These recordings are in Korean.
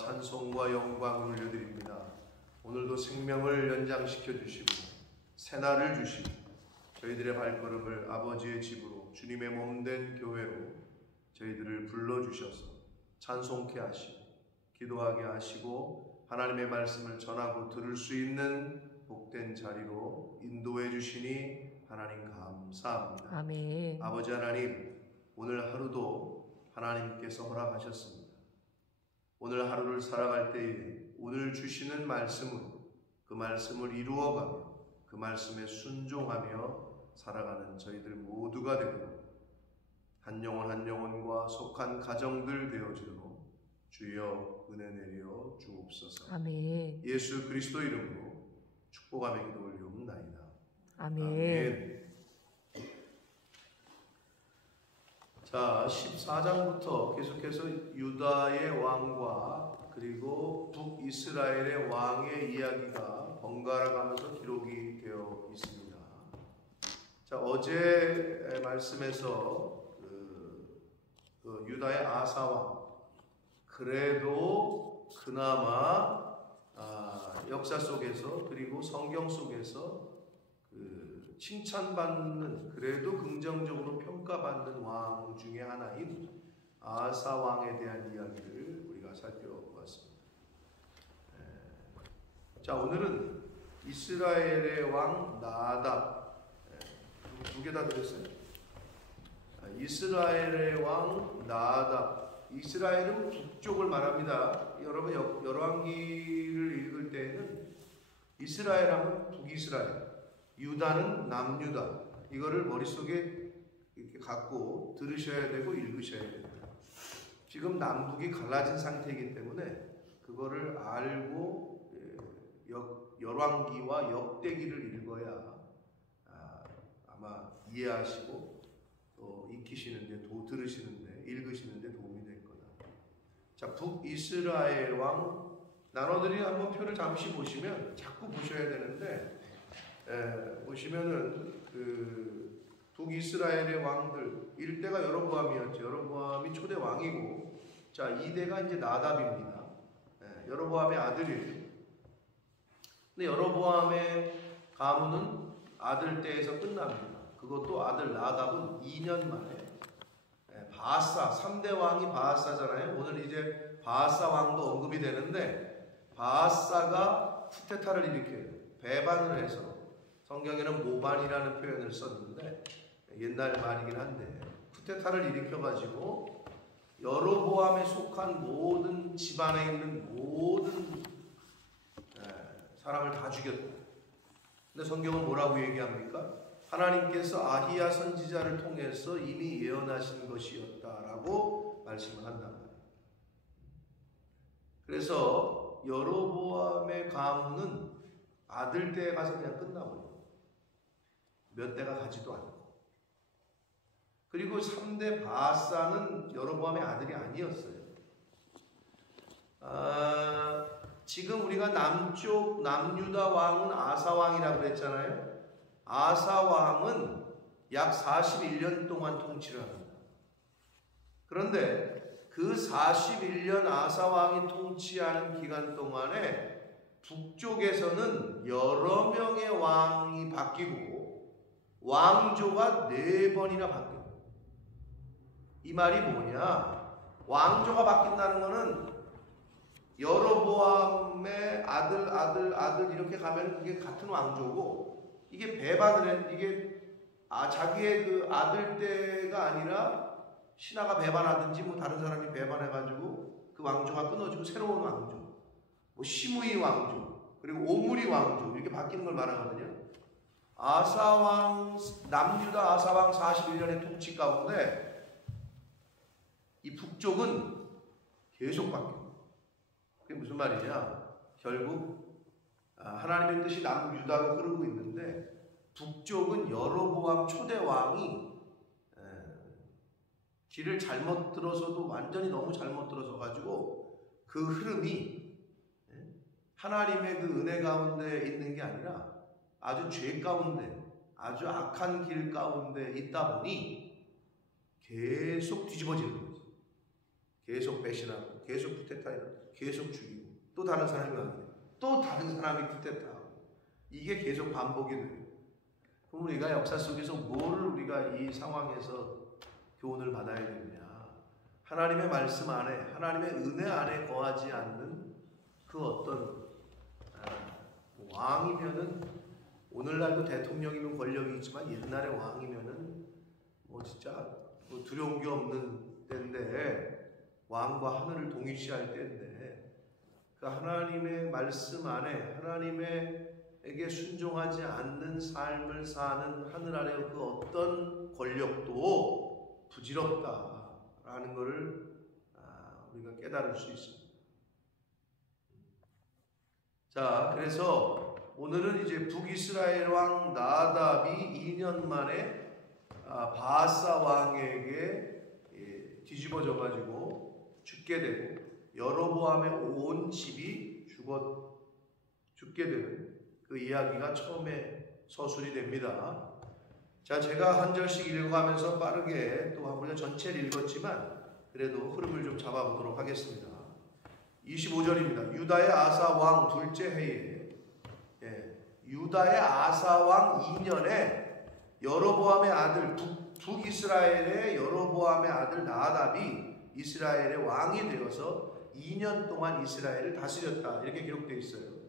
찬송과 영광을 올려드립니다. 오늘도 생명을 연장시켜 주시고 새날을 주시고 저희들의 발걸음을 아버지의 집으로 주님의 몸된 교회로 저희들을 불러주셔서 찬송케 하시고 기도하게 하시고 하나님의 말씀을 전하고 들을 수 있는 복된 자리로 인도해 주시니 하나님 감사합니다. 아멘. 아버지 하나님, 오늘 하루도 하나님께서 허락하셨습니다. 오늘 하루를 살아갈 때에 오늘 주시는 말씀으로 그 말씀을 이루어가며 그 말씀에 순종하며 살아가는 저희들 모두가 되도록 한 영혼 한 영혼과 속한 가정들 되어지도록 주여 은혜 내려 주옵소서. 아멘. 예수 그리스도 이름으로 축복하며 기도 올리옵나이다. 아멘. 아멘. 자, 14장부터 계속해서 유다의 왕과 그리고 북이스라엘의 왕의 이야기가 번갈아 가면서 기록이 되어 있습니다. 자, 어제 말씀에서 그 유다의 아사 왕, 그래도 그나마 역사 속에서 그리고 성경 속에서 칭찬받는, 그래도 긍정적으로 평가받는 왕 중에 하나인 아사 왕에 대한 이야기를 우리가 살펴보았습니다. 자, 오늘은 이스라엘의 왕 나답, 두 개 다 들었어요. 이스라엘의 왕 나답. 이스라엘은 북쪽을 말합니다. 여러분 열왕기를 읽을 때에는 이스라엘 하면 북이스라엘, 유다는 남유다, 이거를 머릿속에 이렇게 갖고 들으셔야 되고 읽으셔야 됩니다. 지금 남북이 갈라진 상태이기 때문에 그거를 알고 열왕기와 역대기를 읽어야 아마 이해하시고 또 익히시는데, 들으시는데, 읽으시는데 도움이 될 거다. 자, 북이스라엘 왕 나눠드린 한번 표를 잠시 보시면, 자꾸 보셔야 되는데, 보시면은 그 북이스라엘의 왕들 1대가 여로보암이었죠. 여로보암이 초대 왕이고, 자 2대가 이제 나답입니다. 여로보암의 아들이에요. 근데 여로보암의 가문은 아들 때에서 끝납니다. 그것도 아들 나답은 2년 만에 바아사, 3대 왕이 바아사잖아요. 오늘 이제 바아사 왕도 언급이 되는데, 바아사가 쿠데타를 일으켜요. 배반을 해서, 성경에는 모반이라는 표현을 썼는데 옛날 말이긴 한데, 쿠데타를 일으켜가지고 여로보암에 속한 모든 집안에 있는 모든 사람을 다 죽였다. 근데 성경은 뭐라고 얘기합니까? 하나님께서 아히야 선지자를 통해서 이미 예언하신 것이었다라고 말씀을 한단 말이에요. 그래서 여로보암의 가문은 아들 때에 가서 그냥 끝나버려요. 몇 대가 가지도 않고. 그리고 3대 바아사는 여로보암의 아들이 아니었어요. 지금 우리가 남쪽 남유다 왕은 아사 왕이라고 그랬잖아요. 아사 왕은 약 41년 동안 통치를 합니다. 그런데 그 41년 아사 왕이 통치하는 기간 동안에 북쪽에서는 여러 명의 왕이 바뀌고 왕조가 4번이나 바뀌어요. 이 말이 뭐냐? 왕조가 바뀐다는 것은 여로보암의 아들 이렇게 가면 그게 같은 왕조고, 이게 배반을 했, 이게 자기의 그 아들 때가 아니라 신하가 배반하든지 뭐 다른 사람이 배반해가지고 그 왕조가 끊어지고 새로운 왕조, 뭐 시므이 왕조, 그리고 오므리 왕조, 이렇게 바뀌는 걸 말하거든요. 아사왕, 남유다 아사왕 41년의 통치 가운데 이 북쪽은 계속 바뀌어요. 그게 무슨 말이냐? 결국 하나님의 뜻이 남유다로 흐르고 있는데, 북쪽은 여로보암 초대 왕이 길을 잘못 들어서도, 완전히 너무 잘못 들어서 가지고 그 흐름이 하나님의 그 은혜 가운데 있는 게 아니라 아주 죄 가운데, 아주 악한 길 가운데 있다 보니 계속 뒤집어지는 거죠. 계속 배신하고, 계속 쿠데타이고, 계속 죽이고 또 다른 사람이 가게 되고 또 다른 사람이 쿠데타하고 이게 계속 반복이 돼요. 그럼 우리가 역사 속에서 뭘 우리가 이 상황에서 교훈을 받아야 되느냐? 하나님의 말씀 안에, 하나님의 은혜 안에 거하지 않는 그 어떤 왕이면은 오늘날도 대통령이면 권력이 있지만 옛날에 왕이면은 뭐 진짜 뭐 두려운 게 없는 때인데 왕과 하늘을 동일시할 때인데 그 하나님의 말씀 안에 하나님에게 순종하지 않는 삶을 사는 하늘 아래 그 어떤 권력도 부질없다라는 것을 우리가 깨달을 수 있습니다. 자, 그래서 오늘은 이제 북이스라엘 왕 나답이 2년 만에 바하사 왕에게 뒤집어져 가지고 죽게 되고 여로보암의 온 집이 죽게 되는 그 이야기가 처음에 서술이 됩니다. 자, 제가 한 절씩 읽어가면서 빠르게 또 한번 전체를 읽었지만 그래도 흐름을 좀 잡아보도록 하겠습니다. 25절입니다. 유다의 아사 왕 둘째 해에 유다의 아사 왕 2년에 여로보암의 아들 북이스라엘의 여로보암의 아들 나답이 이스라엘의 왕이 되어서 2년 동안 이스라엘을 다스렸다. 이렇게 기록되어 있어요.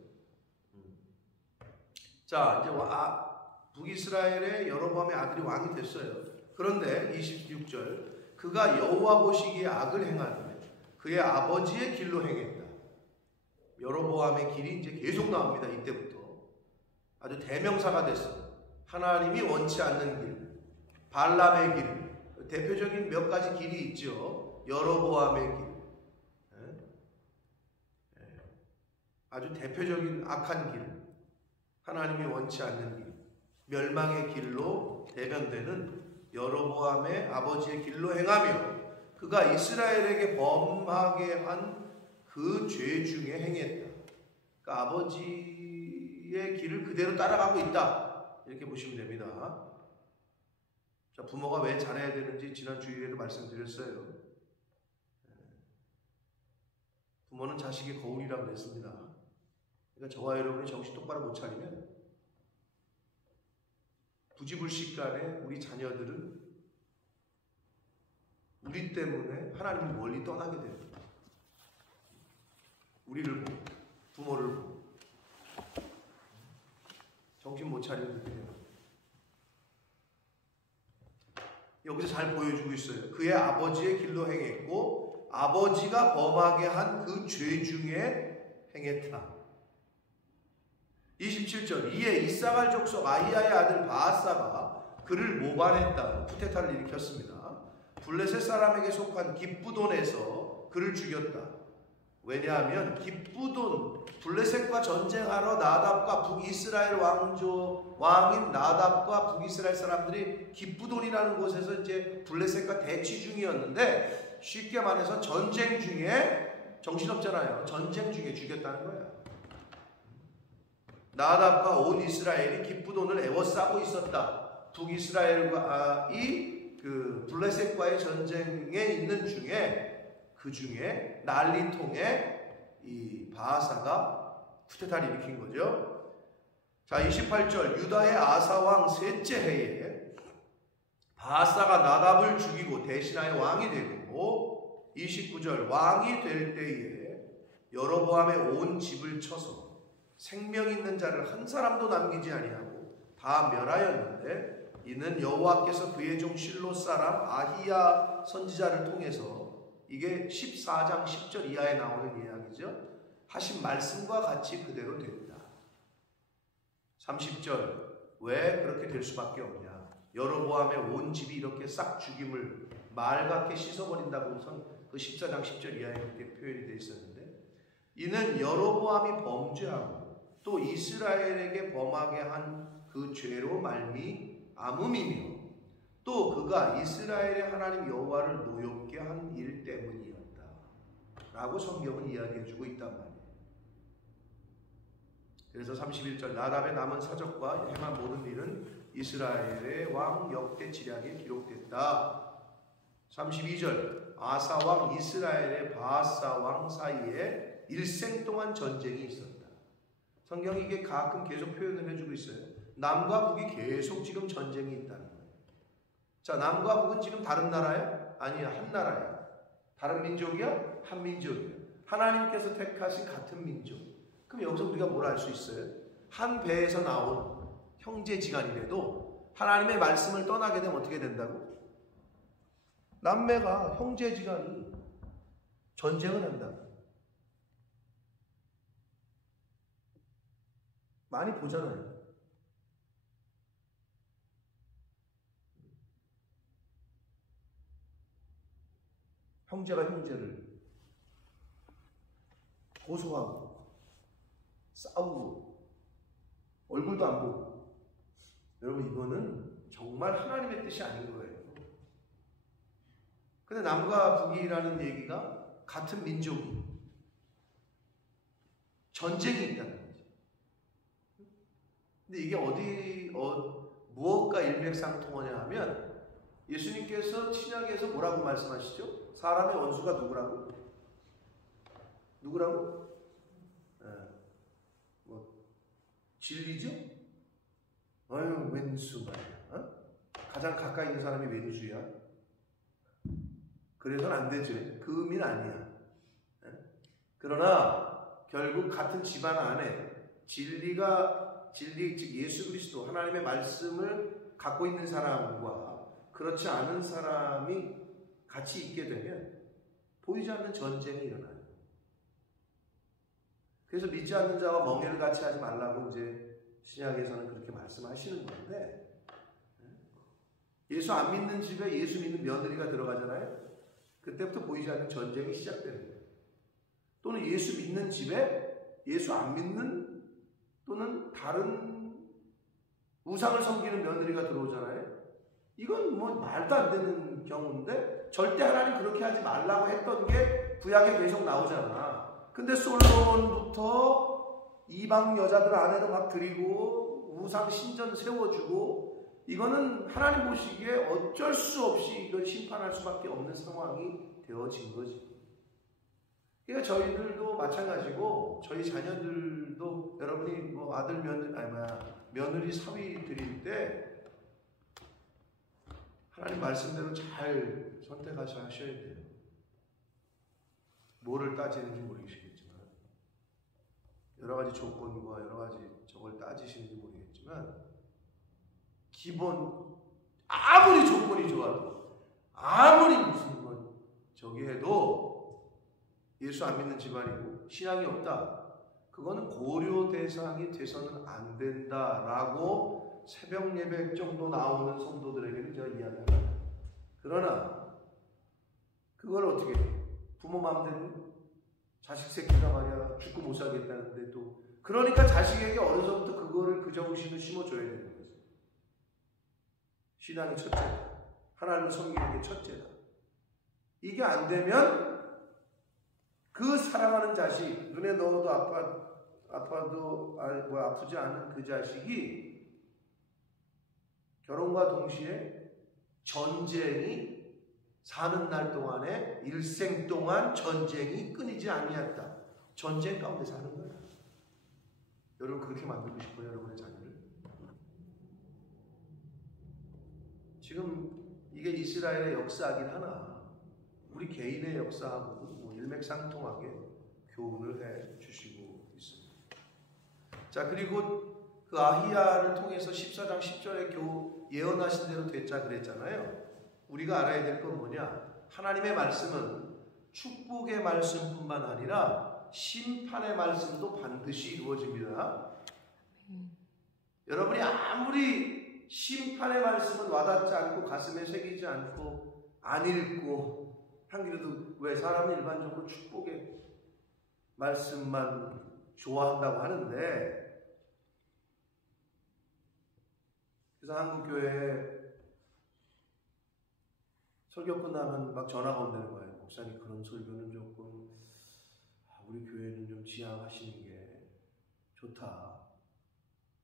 자, 이제 북이스라엘의 여로보암의 아들이 왕이 됐어요. 그런데 26절 그가 여호와 보시기에 악을 행하되 그의 아버지의 길로 행했다. 여로보암의 길이 이제 계속 나옵니다. 이때부터 아주 대명사가 됐어요. 하나님이 원치 않는 길, 발람의 길, 대표적인 몇 가지 길이 있죠. 여로보암의 길, 아주 대표적인 악한 길, 하나님이 원치 않는 길, 멸망의 길로 대변되는 여로보암의 아버지의 길로 행하며 그가 이스라엘에게 범하게 한 그 죄 중에 행했다. 그러니까 아버지의 길을 그대로 따라가고 있다. 이렇게 보시면 됩니다. 자, 부모가 왜 잘해야 되는지 지난 주일에도 말씀드렸어요. 부모는 자식의 거울이라고 그랬습니다. 그러니까 저와 여러분이 정신 똑바로 못 차리면 부지불식간에 우리 자녀들은 우리 때문에 하나님을 멀리 떠나게 돼요. 우리를 보고, 부모를 보고. 정신 못 차리면 그렇게 돼요. 여기서 잘 보여주고 있어요. 그의 아버지의 길로 행했고 아버지가 범하게 한 그 죄 중에 행했다. 27절 이에 이사갈 족속 아히야의 아들 바하사가 그를 모반했다. 쿠데타를 일으켰습니다. 블레셋 사람에게 속한 깁부돈에서 그를 죽였다. 왜냐하면 깁부돈 블레셋과 전쟁하러 나답과 북이스라엘 왕인 나답과 북이스라엘 사람들이 깁부돈이라는 곳에서 이제 블레셋과 대치 중이었는데 쉽게 말해서 전쟁 중에 정신없잖아요. 전쟁 중에 죽였다는 거예요. 나답과 온 이스라엘이 깁부돈을 에워싸고 있었다. 북이스라엘과 그 블레셋과의 전쟁에 있는 중에 그 중에 난리통에 이 바하사가 쿠데타를 일으킨 거죠. 자, 28절 유다의 아사왕 셋째 해에 바하사가 나답을 죽이고 대신하여 왕이 되고 29절 왕이 될 때에 여로보암의 온 집을 쳐서 생명 있는 자를 한 사람도 남기지 아니하고 다 멸하였는데 이는 여호와께서 그의 종 실로 사람 아히야 선지자를 통해서 이게 14장 10절 이하에 나오는 이야기죠. 하신 말씀과 같이 그대로 됩니다. 30절 왜 그렇게 될 수밖에 없냐. 여로보암의 온 집이 이렇게 싹 죽임을 말갛게 씻어버린다고 그 14장 10절 이하에 그렇게 표현이 되어 있었는데 이는 여로보암이 범죄하고 또 이스라엘에게 범하게 한 그 죄로 말미암음이며 또 그가 이스라엘의 하나님 여호와를 노엽게 한 일 때문이었다 라고 성경은 이야기해주고 있단 말이에요. 그래서 31절 나답의 남은 사적과 행한 모든 일은 이스라엘의 왕 역대 지략에 기록됐다. 32절 아사왕 이스라엘의 바하사왕 사이에 일생 동안 전쟁이 있었다. 성경이 이게 가끔 계속 표현을 해주고 있어요. 남과 북이 계속 지금 전쟁이 있다는 거예요. 자, 남과 북은 지금 다른 나라야? 아니야, 한 나라야. 다른 민족이야? 한 민족이야. 하나님께서 택하신 같은 민족. 그럼 여기서 우리가 뭘 알 수 있어요? 한 배에서 나온 형제지간이라도 하나님의 말씀을 떠나게 되면 어떻게 된다고? 남매가 형제지간이 전쟁을 한다. 많이 보잖아요. 형제가 형제를 고소하고 싸우고 얼굴도 안 보고. 여러분, 이거는 정말 하나님의 뜻이 아닌 거예요. 근데 남과 북이라는 얘기가 같은 민족이 전쟁이 있다는 거죠. 근데 이게 무엇과 일맥상통하냐 하면 예수님께서 신약에서 뭐라고 말씀하시죠? 사람의 원수가 누구라고? 누구라고? 진리죠? 왼수 말이야. 가장 가까이 있는 사람이 왼수야. 그래서는 안 되죠. 그 의미는 아니야. 그러나 결국 같은 집안 안에 진리, 즉 예수 그리스도 하나님의 말씀을 갖고 있는 사람과 그렇지 않은 사람이 같이 있게 되면 보이지 않는 전쟁이 일어나요. 그래서 믿지 않는 자와 멍에를 같이 하지 말라고 이제 신약에서는 그렇게 말씀하시는 건데, 예수 안 믿는 집에 예수 믿는 며느리가 들어가잖아요. 그때부터 보이지 않는 전쟁이 시작되는 거예요. 또는 예수 믿는 집에 예수 안 믿는 또는 다른 우상을 섬기는 며느리가 들어오잖아요. 이건 뭐 말도 안 되는 경우인데 절대 하나님 그렇게 하지 말라고 했던 게 구약에 계속 나오잖아. 근데 솔로몬부터 이방 여자들 아내도 막 드리고 우상 신전 세워주고, 이거는 하나님 보시기에 어쩔 수 없이 이걸 심판할 수밖에 없는 상황이 되어진 거지. 그러니까 저희들도 마찬가지고 저희 자녀들도 여러분이 뭐 아들 며느리 사위 드릴 때 하나님 말씀대로 잘 선택하셔야 돼요. 뭐를 따지는지 모르겠지만, 여러 가지 조건과 여러 가지 저걸 따지시는지 모르겠지만, 기본 아무리 조건이 좋아도 아무리 무슨 저기 해도 예수 안 믿는 집안이고 신앙이 없다, 그거는 고려 대상이 돼서는 안 된다라고 새벽 예배 정도 나오는 성도들에게는 제가 이야기합니다. 그러나 그걸 어떻게 해요? 부모 마음대로 자식 새끼가 말이야 죽고 못 살겠다는데 또, 그러니까 자식에게 어려서부터 그거를 그 정신을 심어줘야 되는 거죠. 신앙이 첫째다. 하나님을 섬기는 게 첫째다. 이게 안 되면 그 사랑하는 자식, 눈에 넣어도 아파도 아프지 않은 그 자식이 결혼과 동시에 전쟁이 사는 날 동안에 일생 동안 전쟁이 끊이지 아니했다. 전쟁 가운데 사는 거야. 여러분 그렇게 만들고 싶어요, 여러분의 자녀를? 지금 이게 이스라엘의 역사이긴 하나 우리 개인의 역사하고 일맥상통하게 교훈을 해 주시고 있습니다. 자, 그리고 그 아히야를 통해서 14장 10절에 예언하신 대로 됐자 그랬잖아요. 우리가 알아야 될 건 뭐냐? 하나님의 말씀은 축복의 말씀뿐만 아니라 심판의 말씀도 반드시 이루어집니다. 여러분이 아무리 심판의 말씀은 와닿지 않고 가슴에 새기지 않고 안 읽고 한 그래도 왜 사람은 일반적으로 축복의 말씀만 좋아한다고 하는데, 그래서 한국교회에 설교 끝나면 막 전화가 온다는 거예요. 목사님 그런 설교는 조금 우리 교회는 좀 지양하시는 게 좋다.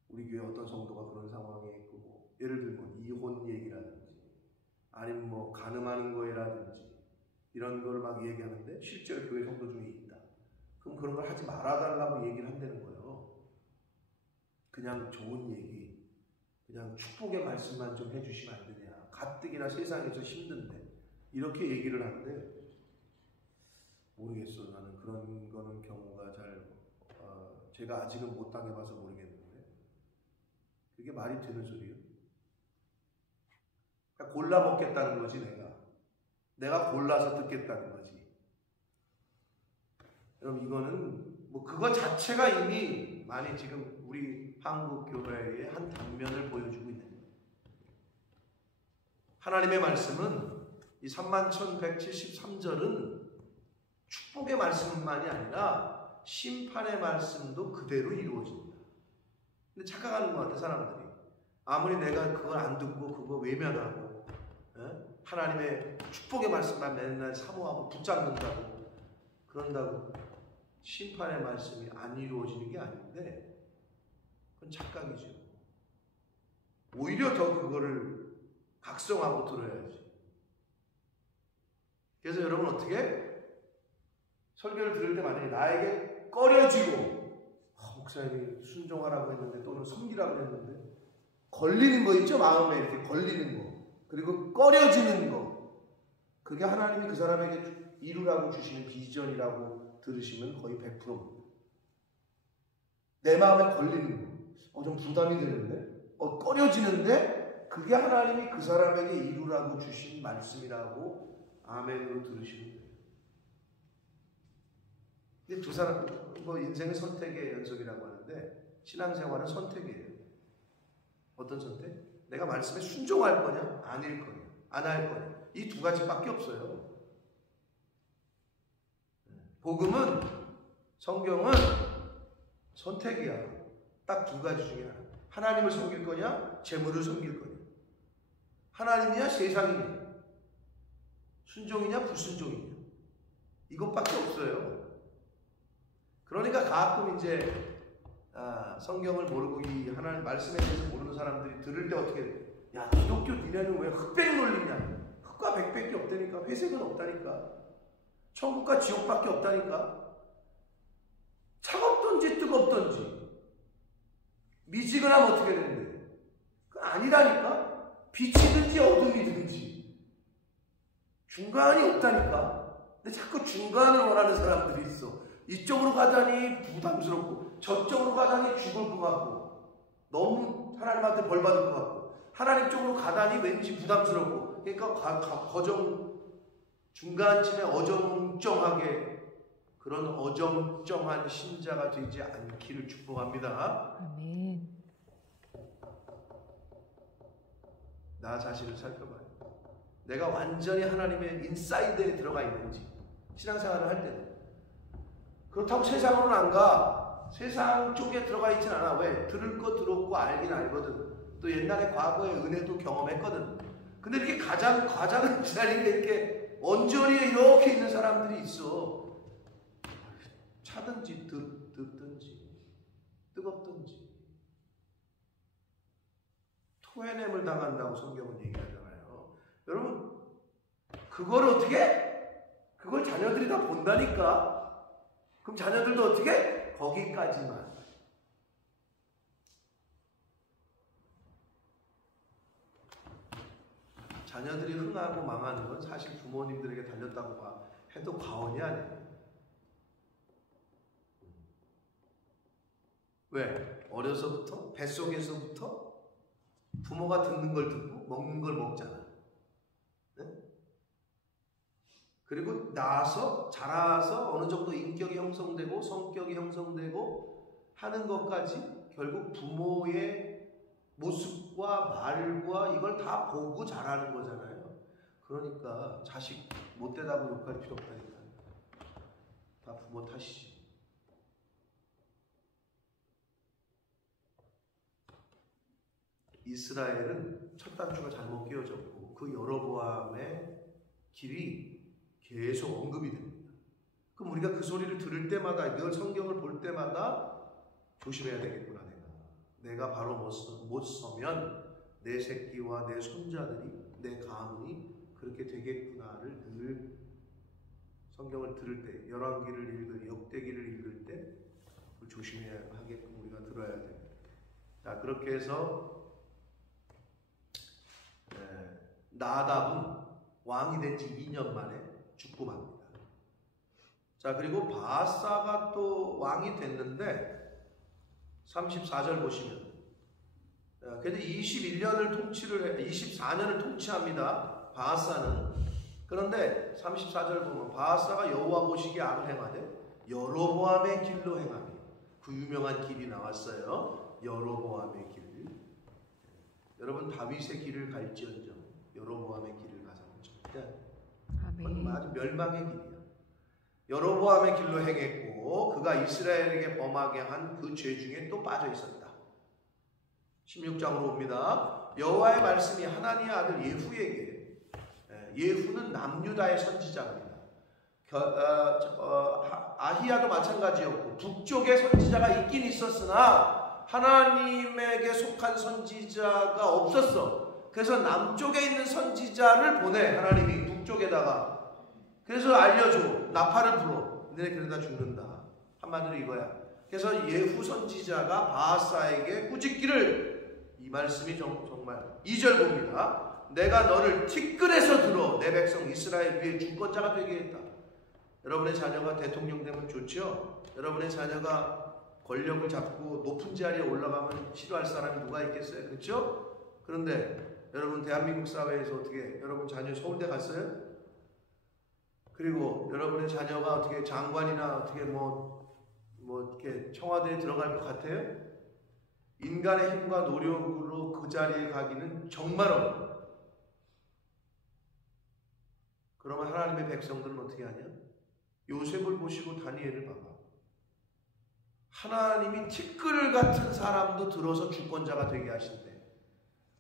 우리 교회 어떤 성도가 그런 상황에 있고 예를 들면 이혼 얘기라든지 아니면 뭐 간음하는 거라든지 이런 걸 막 얘기하는데 실제로 교회 성도 중에 있다. 그럼 그런 걸 하지 말아달라고 얘기를 한다는 거예요. 그냥 좋은 얘기, 그냥 축복의 말씀만 좀 해주시면 안 되냐. 가뜩이나 세상에서 힘든데 이렇게 얘기를 하는데 모르겠어. 나는 그런 거는 경우가 제가 아직은 못 당해봐서 모르겠는데 그게 말이 되는 소리예요? 그러니까 골라 먹겠다는 거지. 내가 골라서 듣겠다는 거지. 여러분 이거는 뭐 그거 자체가 이미 많이 지금 우리 한국 교회의 한 단면을 보여주고 있는 거예요. 하나님의 말씀은 이 31,173절은 축복의 말씀만이 아니라 심판의 말씀도 그대로 이루어집니다. 근데 착각하는 것 같아 사람들이. 아무리 내가 그걸 안 듣고 그거 외면하고 하나님의 축복의 말씀만 맨날 사모하고 붙잡는다고 그런다고 심판의 말씀이 안 이루어지는 게 아닌데 그건 착각이죠. 오히려 더 그거를 각성하고 들어야지. 그래서 여러분 어떻게 설교를 들을 때 만약에 나에게 꺼려지고 목사님이 순종하라고 했는데 또는 섬기라고 했는데 걸리는 거 있죠? 마음에 이렇게 걸리는 거 그리고 꺼려지는 거 그게 하나님이 그 사람에게 이루라고 주시는 비전이라고 들으시면 거의 100%입니다. 내 마음에 걸리는 거 좀 부담이 되는데 꺼려지는데 그게 하나님이 그 사람에게 이루라고 주신 말씀이라고 아멘으로 들으시면 돼요. 근데 두 사람 뭐 인생의 선택의 연속이라고 하는데 신앙생활은 선택이에요. 어떤 선택? 내가 말씀에 순종할 거냐 아닐 거냐 안 할 거냐 이 두 가지밖에 없어요. 복음은 성경은 선택이야. 딱 두 가지 중에 하나. 하나님을 섬길 거냐 재물을 섬길 거냐 하나님이냐 세상이냐 순종이냐 불순종이냐 이것밖에 없어요. 그러니까 가끔 이제 성경을 모르고 이 하나님 말씀에 대해서 모르는 사람들이 들을 때 어떻게 돼? 야 기독교 니네는 왜 흑백 논리냐? 흑과 백밖에 없다니까. 회색은 없다니까. 천국과 지옥밖에 없다니까. 차갑던지 뜨겁던지 미지근하면 어떻게 되는데? 그건 아니라니까. 빛이든지 어둠이든지 중간이 없다니까. 근데 자꾸 중간을 원하는 사람들이 있어. 이쪽으로 가자니 부담스럽고 저쪽으로 가자니 죽을 것 같고 너무 하나님한테 벌 받을 것 같고 하나님 쪽으로 가다니 왠지 부담스럽고 그러니까 중간쯤에 어정쩡하게 그런 어정쩡한 신자가 되지 않기를 축복합니다. 아멘. 나 자신을 살펴봐요. 내가 완전히 하나님의 인사이드에 들어가 있는지 신앙생활을 할 때는 그렇다고 세상으로는 안 가. 세상 쪽에 들어가 있진 않아. 왜? 들을 거 들었고 알긴 알거든. 또 옛날에 과거의 은혜도 경험했거든. 근데 이렇게 과장을 지나니까 이렇게 언저리에 이렇게 있는 사람들이 있어. 차든지 덥든지 뜨겁든지 토해냄을 당한다고 성경은 얘기하잖아요. 여러분 그걸 어떻게? 그걸 자녀들이 다 본다니까. 그럼 자녀들도 어떻게? 거기까지만. 자녀들이 흥하고 망하는 건 사실 부모님들에게 달렸다고 해도 과언이 아니에요. 왜? 어려서부터 뱃속에서부터 부모가 듣는 걸 듣고 먹는 걸 먹잖아. 네? 그리고 나서 자라서 어느 정도 인격이 형성되고 성격이 형성되고 하는 것까지 결국 부모의 모습과 말과 이걸 다 보고 자라는 거잖아요. 그러니까 자식 못되다고 욕할 필요 없다니까. 다 부모 탓이지. 이스라엘은 첫 단추가 잘못 끼워졌고 그 여로보암의 길이 계속 언급이 됩니다. 그럼 우리가 그 소리를 들을 때마다 이걸 성경을 볼 때마다 조심해야 되겠구나. 내가 바로 못 서면 내 새끼와 내 손자들이 내 가문이 그렇게 되겠구나를 늘 성경을 들을 때, 열왕기를 읽을, 역대기를 읽을 때 조심해야 하게끔 우리가 들어야 됩니다. 자, 그렇게 해서 나답은 왕이 된 지 2년 만에 죽고 맙니다. 자, 그리고 바아사가 또 왕이 됐는데 34절 보시면 그래도 24년을 통치합니다. 바아사는. 그런데 34절 보면 바아사가 여호와 보시기에 악을 행하되 여로보암의 길로 행하며, 그 유명한 길이 나왔어요. 여로보암의 길. 여러분, 다윗의 길을 갈지언정 여로보암의 길을 가서는 절대 그건 아주 멸망의 길이야. 여로보암의 길로 행했고 그가 이스라엘에게 범하게 한 그 죄 중에 또 빠져 있었다. 16장으로 옵니다. 여호와의 말씀이 하나니의 아들 예후에게, 예후는 남유다의 선지자입니다. 아히야도 마찬가지였고 북쪽에 선지자가 있긴 있었으나 하나님에게 속한 선지자가 없었어. 그래서 남쪽에 있는 선지자를 보내, 하나님이 북쪽에다가. 그래서 알려줘. 나팔을 불어. 너네 그러다 죽는다. 한마디로 이거야. 그래서 예후 선지자가 바아사에게 꾸짖기를, 이 말씀이 정말 2절 봅니다. 내가 너를 티끌에서 들어 내 백성 이스라엘 위에 주권자가 되게 했다. 여러분의 자녀가 대통령 되면 좋죠. 여러분의 자녀가 권력을 잡고 높은 자리에 올라가면 싫어할 사람이 누가 있겠어요? 그렇죠? 그런데 여러분, 대한민국 사회에서 어떻게, 여러분 자녀 서울대 갔어요? 그리고 여러분의 자녀가 어떻게 장관이나 어떻게 이렇게 청와대에 들어갈 것 같아요? 인간의 힘과 노력으로 그 자리에 가기는 정말 어려워요. 그러면 하나님의 백성들은 어떻게 하냐? 요셉을 보시고 다니엘을 봐봐. 하나님이 티끌 같은 사람도 들어서 주권자가 되게 하신대.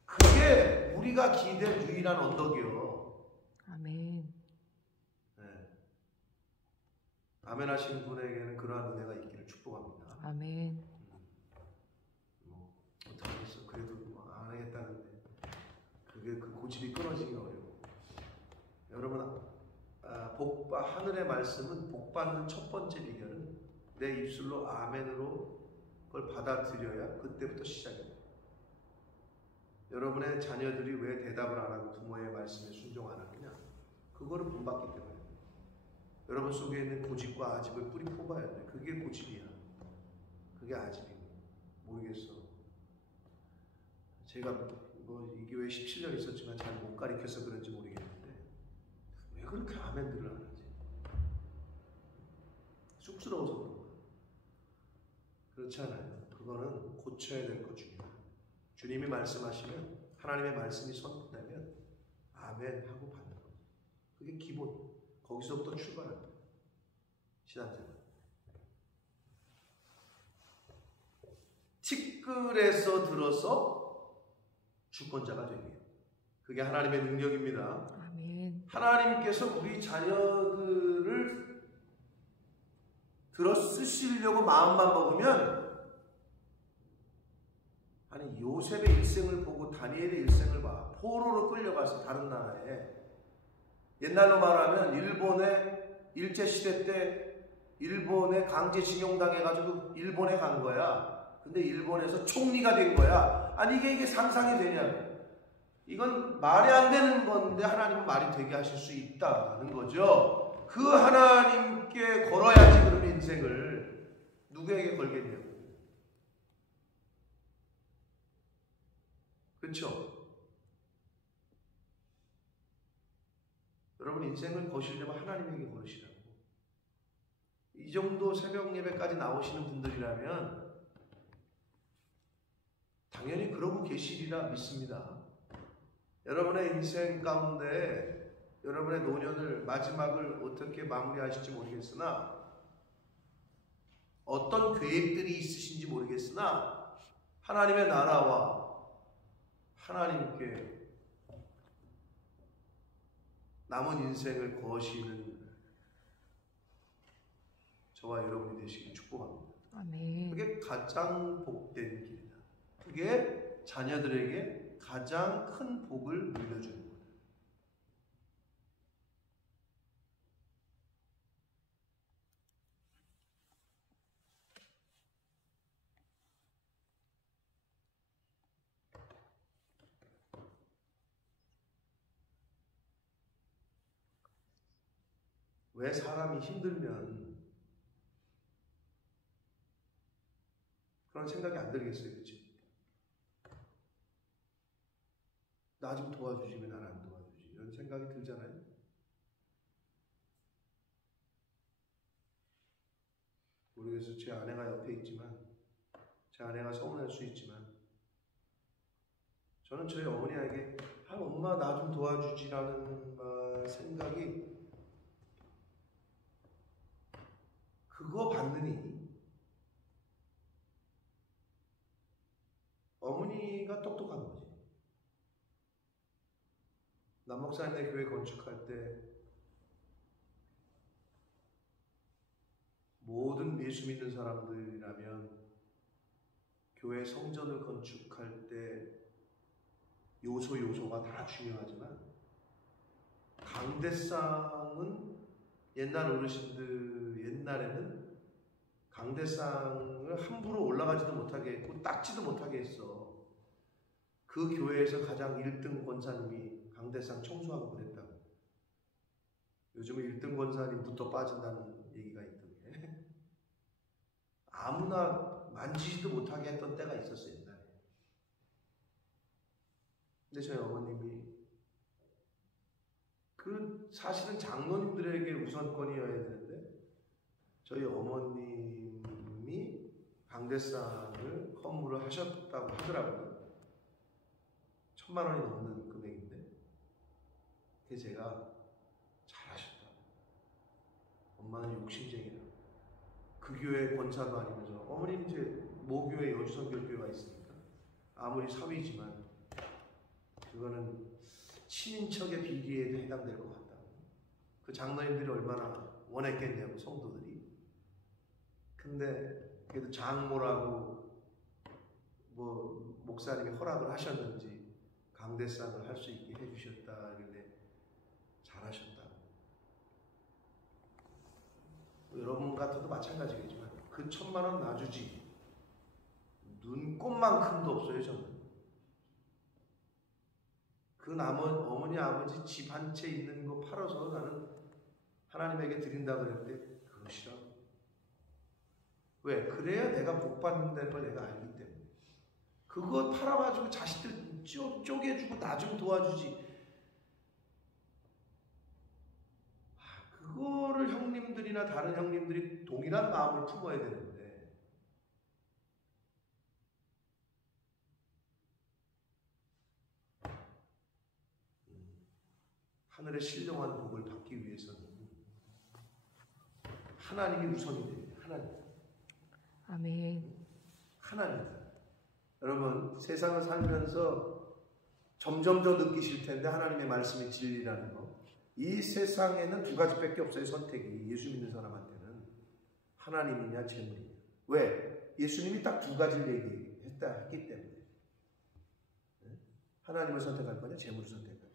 그게 우리가 기댈 유일한 언덕이요. 아멘. 네. 아멘 하신 분에게는 그러한 은혜가 있기를 축복합니다. 아멘. 어떡하겠어. 그래도 안 하겠다는데 그게 그 고집이 끊어지기 어려워. 여러분, 하늘의 말씀은 복받는 첫 번째 비결은 내 입술로 아멘으로 그걸 받아들여야 그때부터 시작입니다. 여러분의 자녀들이 왜 대답을 안 하고 부모의 말씀에 순종 안 하느냐? 그거를 본받기 때문에. 여러분 속에 있는 고집과 아집을 뿌리 뽑아야 돼. 그게 고집이야. 그게 아집이고. 모르겠어. 제가 이 교회 17년 있었지만 잘 못 가르쳐서 그런지 모르겠는데 왜 그렇게 아멘들을 안 하지? 쑥스러워서 그런 거야. 그렇지 않아요. 그거는 고쳐야 될 것 중에 하나. 주님이 말씀하시면, 하나님의 말씀이 선포되면 아멘 하고 받는 거예요. 그게 기본. 거기서부터 출발합니다. 신앙생활. 티끌에서 들어서 주권자가 되게. 그게 하나님의 능력입니다. 아멘. 하나님께서 우리 자녀들을 들어 쓰시려고 마음만 먹으면, 아니 요셉의 일생을 보고 다니엘의 일생을 봐. 포로로 끌려가서 다른 나라에, 옛날로 말하면 일본의 일제시대 때 일본에 강제징용당해가지고 일본에 간 거야. 근데 일본에서 총리가 된 거야. 아니 이게 상상이 되냐고. 이건 말이 안 되는 건데 하나님은 말이 되게 하실 수 있다는 거죠. 그 하나님께 걸어야지. 그러면 인생을 누구에게 걸겠냐고. 그렇죠? 여러분 인생을 거시려면 하나님에게 걸으시라고. 이 정도 새벽 예배까지 나오시는 분들이라면 당연히 그러고 계시리라 믿습니다. 여러분의 인생 가운데 여러분의 노년을, 마지막을 어떻게 마무리하실지 모르겠으나, 어떤 계획들이 있으신지 모르겠으나, 하나님의 나라와 하나님께 남은 인생을 거시는 저와 여러분이 되시길 축복합니다. 아멘. 그게 가장 복된 길이다. 그게 자녀들에게 가장 큰 복을 물려주는 거다. 왜 사람이 힘들면 그런 생각이 안 들겠어요, 그치? 나 좀 도와주지 왜 나는 안 도와주지? 이런 생각이 들잖아요. 모르겠어요. 제 아내가 옆에 있지만, 제 아내가 서운할 수 있지만, 저는 저희 어머니에게 엄마 나 좀 도와주지라는 생각이 그거 받느니 어머니가 똑똑한 거지. 남목사님네 교회 건축할 때 모든 예수 믿는 사람들이라면 교회 성전을 건축할 때 요소가 다 중요하지만 강대상은 옛날 어르신들 옛날에는 강대상을 함부로 올라가지도 못하게 했고 닦지도 못하게 했어. 그 교회에서 가장 1등 권사님이 강대상 청소하고 그랬다고. 요즘은 1등 권사님 부터 빠진다는 얘기가 있던데 아무나 만지지도 못하게 했던 때가 있었어요, 옛날에. 근데 저희 어머님이 사실은 장로님들에게 우선권이어야 되는데 저희 어머님이 강대상을 헌물을 하셨다고 하더라고요. 1,000만 원이 넘는 금액인데 그게 제가 잘하셨다. 엄마는 욕심쟁이라. 그 교회 권사도 아니면서 어머님 이제 모교회 여주선교회가 있으니까 아무리 사위지만 그거는 친인척의 비리에도 해당될 것 같다. 그 장로님들이 얼마나 원했겠냐고, 성도들이. 근데 그래도 장모라고 목사님이 허락을 하셨는지 강대상을 할 수 있게 해주셨다. 그런데 잘하셨다. 여러분 같아도 마찬가지겠지만 그 1,000만 원 놔주지 눈꼽만큼도 없어요, 저는. 그 어머니 아버지 집 한 채 있는 거 팔아서 나는 하나님에게 드린다 그랬는데 그것이라고. 왜? 그래야 내가 복 받는다는 걸 내가 알기 때문에. 그거 팔아가지고 자식들 쪼개주고 나 좀 도와주지. 그거를 형님들이나 다른 형님들이 동일한 마음을 품어야 되는데 하늘의 신령한 복을 받기 위해서는 하나님이 우선이 돼요. 하나님. 아멘. 하나님. 여러분 세상을 살면서 점점 더 느끼실 텐데 하나님의 말씀이 진리라는 거. 이 세상에는 두 가지밖에 없어요. 선택이. 예수 믿는 사람한테는 하나님이냐 재물이냐. 왜? 예수님이 딱 두 가지를 했기 때문에. 하나님을 선택할 거냐 재물을 선택할 거냐.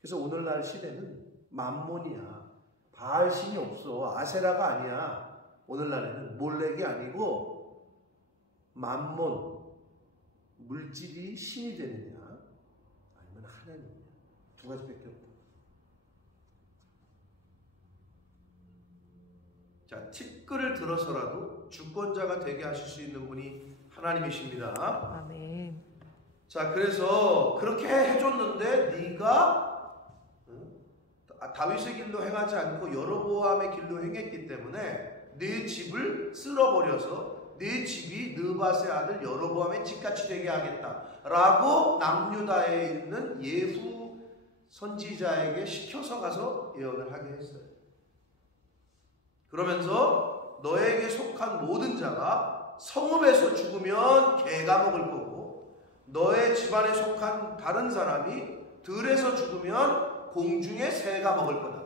그래서 오늘날 시대는 만몬이야. 바알신이 없어. 아세라가 아니야. 오늘날에는 몰렉이 아니고 만몬, 물질이 신이 되느냐 아니면 하나님이냐. 두 가지밖에 없다. 자, 티끌을 들어서라도 주권자가 되게 하실 수 있는 분이 하나님이십니다. 아멘. 자, 그래서 그렇게 해줬는데 네가 다윗의 길로 행하지 않고 여로보암의 길로 행했기 때문에 네 집을 쓸어버려서 네 집이 느밧의 아들 여로보암의 집같이 되게 하겠다라고 남유다에 있는 예후 선지자에게 시켜서 가서 예언을 하게 했어요. 그러면서 너에게 속한 모든 자가 성읍에서 죽으면 개가 먹을 거고 너의 집안에 속한 다른 사람이 들에서 죽으면 공중에 새가 먹을 거다.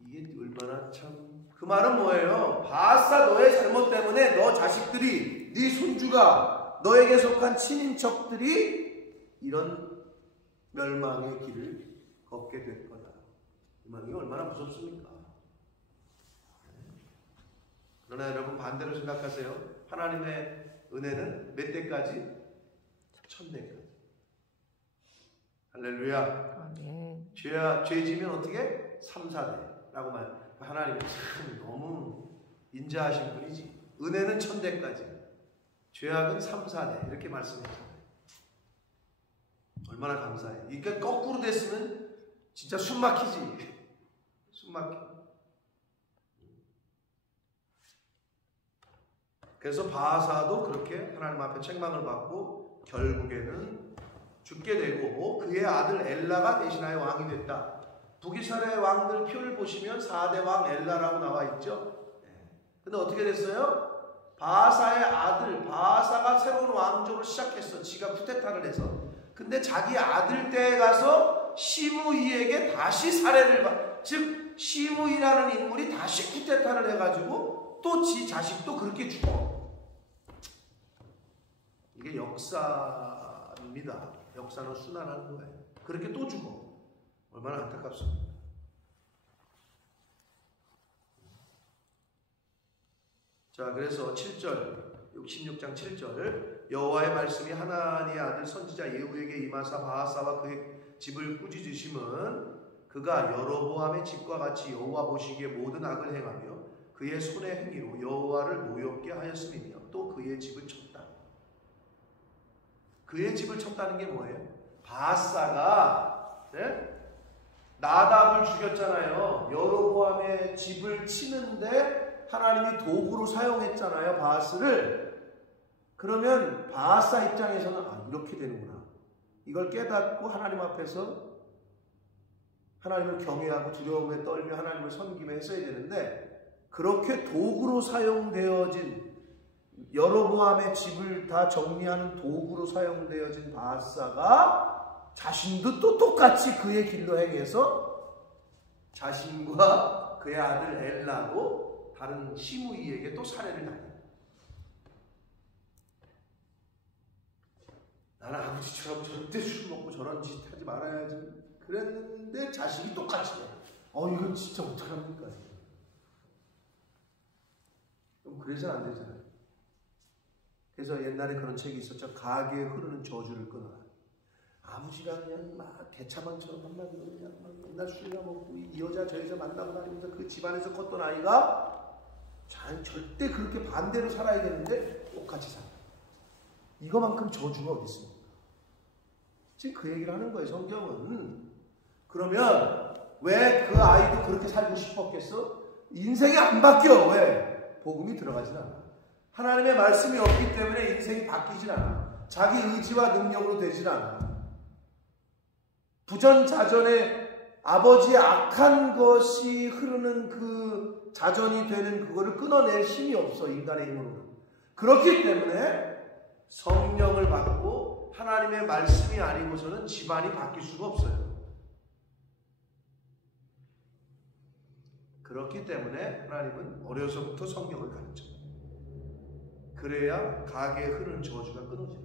이게 얼마나 참. 그 말은 뭐예요? 바사 너의 잘못 때문에 너 자식들이 네 손주가 너에게 속한 친인척들이 이런 멸망의 길을 걷게 될 거다. 이 말이 얼마나 무섭습니까? 그러나 여러분 반대로 생각하세요. 하나님의 은혜는 몇 대까지? 1000대까지. 할렐루야. 아멘. 죄지면 어떻게? 3, 4대라고 하나님이 참 너무 인자하신 분이지. 은혜는 천대까지, 죄악은 3, 4대 이렇게 말씀했잖아요. 얼마나 감사해. 그러니까 거꾸로 됐으면 진짜 숨 막히지. 숨 막혀. 그래서 바하사도 그렇게 하나님 앞에 책망을 받고 결국에는 죽게 되고 그의 아들 엘라가 대신하여 왕이 됐다. 북이스라엘 왕들 표를 보시면 4대 왕 엘라라고 나와 있죠. 근데 어떻게 됐어요? 바하사의 아들 바하사가 새로운 왕조를 시작했어. 지가 쿠데타를 해서. 근데 자기 아들 때에 가서 시므이에게 다시 살해를 즉 시므이라는 인물이 다시 쿠데타를 해가지고 또 지 자식도 그렇게 죽어. 이게 역사입니다. 역사는 순환하는 거예요. 그렇게 또 죽어. 얼마나 안타깝습니까? 자, 그래서 7절, 66장 7절, 여호와의 말씀이 하나님의 아들 선지자 예후에게 임하사 바하사와 그의 집을 꾸짖으심은 그가 여로보암의 집과 같이 여호와 보시기에 모든 악을 행하며 그의 손의 행위로 여호와를 노엽게 하였음이며 또 그의 집을 쳤다. 그의 집을 쳤다는 게 뭐예요? 바하사가 나답을 죽였잖아요. 여로보암의 집을 치는데 하나님이 도구로 사용했잖아요. 바하스를. 그러면 바하사 입장에서는 이렇게 되는구나. 이걸 깨닫고 하나님 앞에서 하나님을 경외하고 두려움에 떨며 하나님을 섬기며 했어야 되는데 그렇게 도구로 사용되어진 여로보암의 집을 다 정리하는 도구로 사용되어진 바하사가 자신도 또 똑같이 그의 길로 행해서 자신과 그의 아들 엘라도 다른 시므이에게 또 살해를 당해요. 나는 아버지처럼 절대 술 먹고 저런 짓 하지 말아야지 그랬는데 자식이 똑같이 해. 이건 진짜 어떡합니까? 그럼 그래서는 안 되잖아요. 그래서 옛날에 그런 책이 있었죠. 가게에 흐르는 저주를 끊어라. 아버지가 그냥 막 대차만처럼 한마디로 그냥 막 맨날 술이나 먹고 이 여자 저 여자 만나고 다니면서 그 집안에서 컸던 아이가 절대 그렇게 반대로 살아야 되는데 똑같이 살아. 이거만큼 저주가 어디 있습니까? 지금 그 얘기를 하는 거예요. 성경은. 그러면 왜 그 아이도 그렇게 살고 싶었겠어? 인생이 안 바뀌어. 왜? 복음이 들어가진 않아. 하나님의 말씀이 없기 때문에 인생이 바뀌진 않아. 자기 의지와 능력으로 되진 않아. 부전자전에 아버지의 악한 것이 흐르는 그 자전이 되는 그거를 끊어낼 힘이 없어. 인간의 힘으로. 그렇기 때문에 성령을 받고 하나님의 말씀이 아니고서는 집안이 바뀔 수가 없어요. 그렇기 때문에 하나님은 어려서부터 성경을 가르쳐요. 그래야 가게에 흐르는 저주가 끊어져요.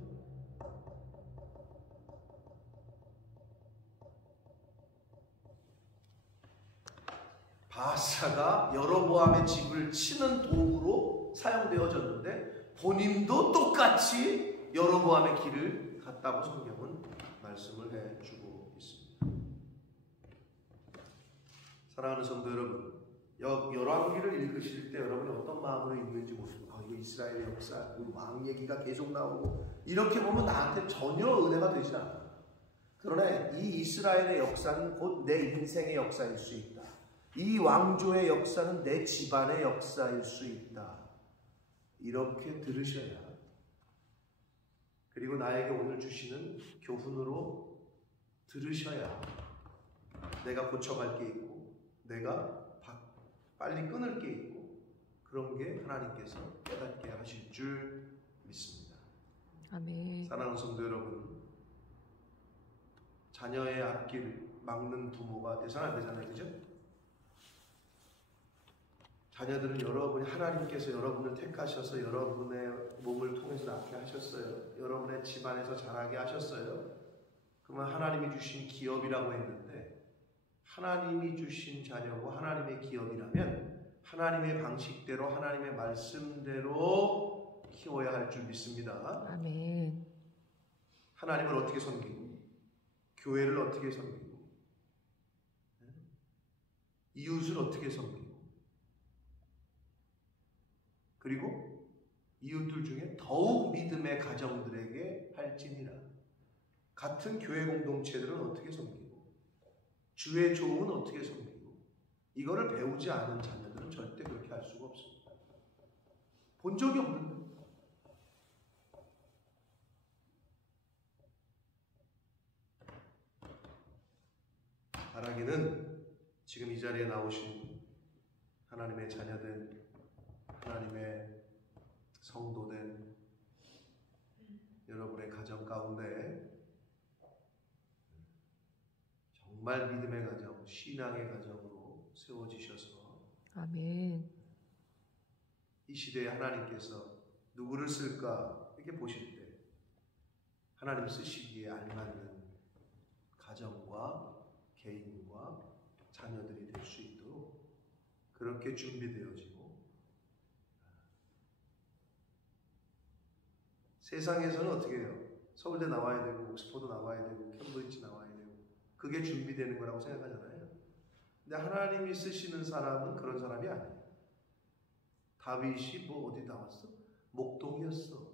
바하사가 여로보암의 집을 치는 도구로 사용되어졌는데 본인도 똑같이 여로보암의 길을 갔다고 성경은 말씀을 해주고 있습니다. 사랑하는 성도 여러분, 열왕기를 읽으실 때 여러분이 어떤 마음으로 읽는지 모르겠어요. 이거 이스라엘의 역사, 왕 얘기가 계속 나오고 이렇게 보면 나한테 전혀 은혜가 되지 않아. 그러나 이 이스라엘의 역사는 곧 내 인생의 역사일 수 있다. 이 왕조의 역사는 내 집안의 역사일 수 있다. 이렇게 들으셔야, 그리고 나에게 오늘 주시는 교훈으로 들으셔야 내가 고쳐갈 게 있고 내가 빨리 끊을 게 있고 그런 게 하나님께서 깨닫게 하실 줄 믿습니다. 아멘. 사랑하는 성도 여러분, 자녀의 앞길 막는 부모가 돼서는 안 되잖아요. 그죠? 자녀들은 여러분이 하나님께서 여러분을 택하셔서 여러분의 몸을 통해서 낳게 하셨어요. 여러분의 집안에서 자라게 하셨어요. 그러면 하나님이 주신 기업이라고 했는데 하나님이 주신 자녀고 하나님의 기업이라면 하나님의 방식대로 하나님의 말씀대로 키워야 할 줄 믿습니다. 아멘. 하나님을 어떻게 섬기고 교회를 어떻게 섬기고 이웃을 어떻게 섬기고 그리고 이웃들 중에 더욱 믿음의 가정들에게 할지니라. 같은 교회 공동체들은 어떻게 섬기고 주의 종은 어떻게 섬기고 이거를 배우지 않은 자녀들은 절대 그렇게 할 수가 없습니다. 본 적이 없는데. 바라기는 지금 이 자리에 나오신 하나님의 자녀된 하나님의 성도된 여러분의 가정 가운데 정말 믿음의 가정, 신앙의 가정으로 세워지셔서 아멘. 이 시대에 하나님께서 누구를 쓸까 이렇게 보실 때 하나님 쓰시기에 알맞는 가정과 개인과 자녀들이 될 수 있도록 그렇게 준비되어지고, 세상에서는 어떻게 해요? 서울대 나와야 되고 옥스퍼드 나와야 되고 캠브리지 나와야 되고 그게 준비되는 거라고 생각하잖아요. 근데 하나님이 쓰시는 사람은 그런 사람이 아니에요. 다윗이 뭐 어디 나왔어? 목동이었어.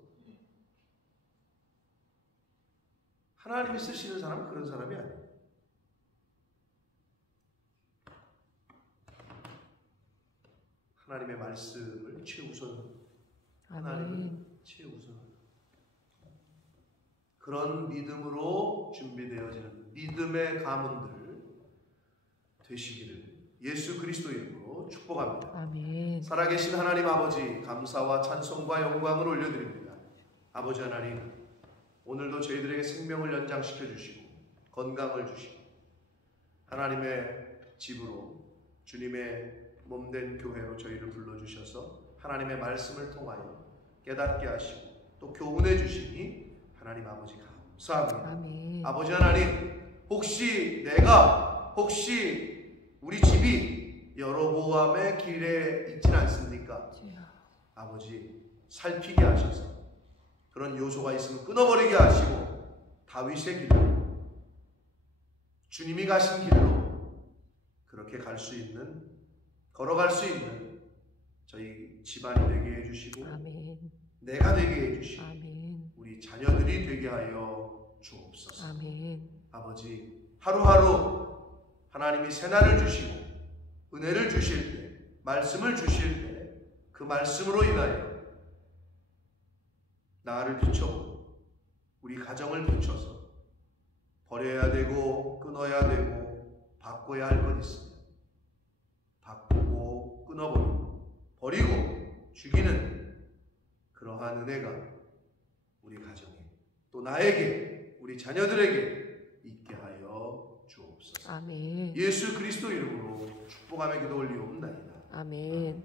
하나님이 쓰시는 사람은 그런 사람이 아니에요. 하나님의 말씀을 최우선, 하나님을 최우선. 그런 믿음으로 준비되어지는 믿음의 가문들 되시기를 예수 그리스도의 이름으로 축복합니다. 아멘. 살아계신 하나님 아버지, 감사와 찬송과 영광을 올려드립니다. 아버지 하나님, 오늘도 저희들에게 생명을 연장시켜 주시고 건강을 주시고 하나님의 집으로, 주님의 몸된 교회로 저희를 불러주셔서 하나님의 말씀을 통하여 깨닫게 하시고 또 교훈해 주시니 하나님 아버지 감사합니다. 아멘. 아버지 하나님, 혹시 우리 집이 여로보암의 길에 있진 않습니까? 아버지, 살피게 하셔서 그런 요소가 있으면 끊어버리게 하시고 다윗의 길로, 주님이 가신 길로 그렇게 갈 수 있는, 걸어갈 수 있는 저희 집안이 되게 해주시고 아멘. 내가 되게 해주시고 아멘. 우리 자녀들이 되게 하여 주옵소서. 아멘. 아버지, 하루하루 하나님이 새날을 주시고 은혜를 주실 때, 말씀을 주실 때 그 말씀으로 인하여 나를 비춰보고 우리 가정을 비춰서 버려야 되고 끊어야 되고 바꿔야 할 것 있으면 바꾸고 끊어버리고 버리고 죽이는 그러한 은혜가 우리 가정에, 또 나에게, 우리 자녀들에게 있게 하여 주옵소서. 아멘. 예수 그리스도 이름으로 축복하며 기도 올리옵나이다. 아멘.